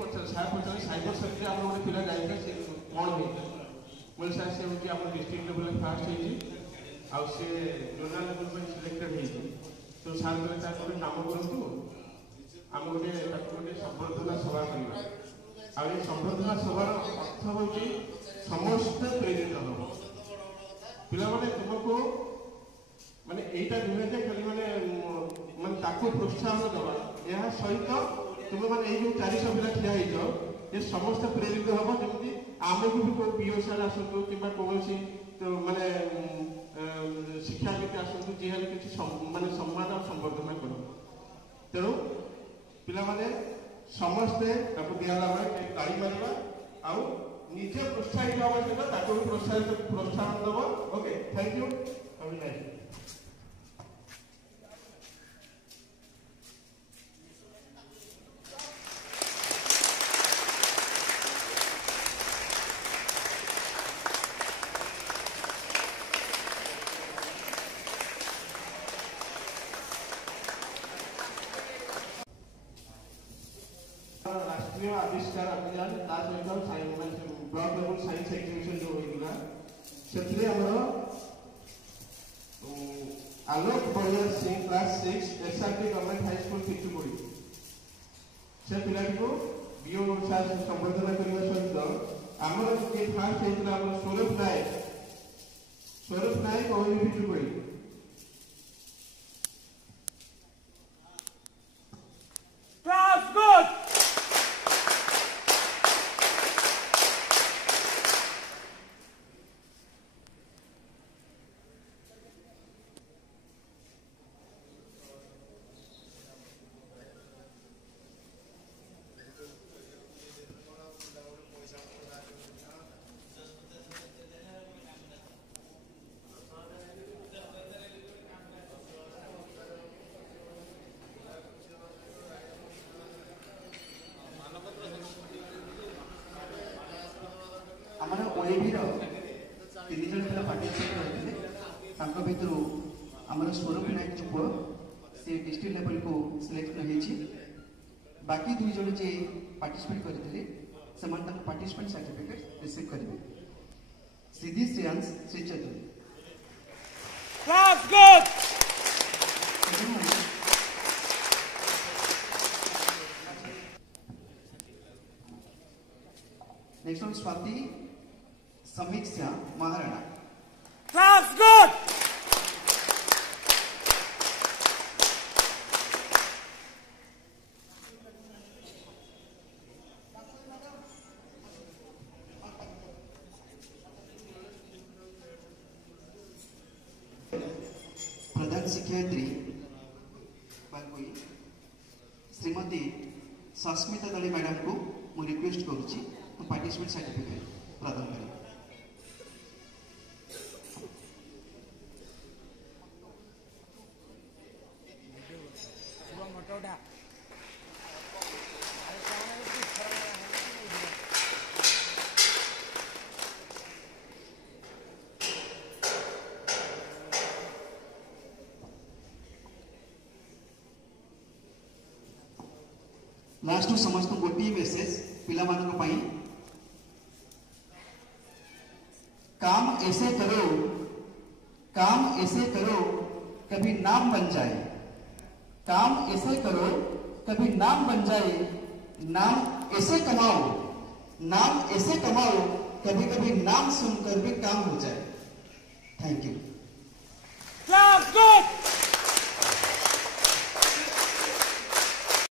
पचार cyber safety आम गोटे पिला जाइए सी कौन हो बोले सर सी हूँ आम डिस्ट्रिक्ट लेवल फास्ट हो जोनाल लेवल पर सिलेक्टेड हो तो सार कहते तार गोटे नाम करूँ आम गोटे संबर्धना सभा करवा आ संबर्धना सभार अर्थ हूँ समस्त प्रेरित हम पिला माने तुमको माने एटा नुहे जे खाली माने माने ताको प्रोत्साहन दवा यह सहित तुम माने ए जो 400 पिला ठिया हिजो ये समस्त प्रेरित हम जमी आमको भी कोई पीओ सार आसतु कि कौन तो माने शिक्षाविद आसतु जी किसी माने सम्मान और संबर्धना कर तेणु पिला माने समस्ते दिगला ताड़ी मारवा आउ निजे प्रोत्साहित हवा सहित ताको प्रोत्साहन दब ओके थैंक यू राष्ट्रीय आविष्कार अभियान सहित ब्लॉक लेवल साइंस एग्जीबिशन जो होगा से Alok Ballia Singh class 6 SRT government high school Pichukudi से पिला को बीओ संबर्धना करने सहित आमर जे फास्ट होता स्वरूप नायक ओही पिचुकुड़ी आमर ओएबी तीन जन पिला पार्टिसिपेट करते भितर आमर स्वरूप नायक जो पुआ से डिस्ट्रिक्ट लेवल को सिलेक्शन होती बाकी 2 जन जे पार्टिसिपेट करते से पार्टिसिपेंट सर्टिफिकेट रिसीव करेंगे सिद्धि श्रेयांश श्री चतुर्थ नेक्स्ट वन स्वाति समीक्षा महाराणा Class good! प्रधान शिक्षयित्री श्रीमती सस्मिता दली मैडम को मु रिक्वेस्ट करुच्ची पार्टिसिपेंट सर्टिफिकेट प्रदान करें लास्ट समस्त गोटे मेसेज पिला मानक पाई काम ऐसे करो कभी नाम बन जाए काम ऐसे करो कभी नाम बन जाए नाम ऐसे कमाओ कभी कभी नाम सुनकर भी काम हो जाए थैंक यू Class good!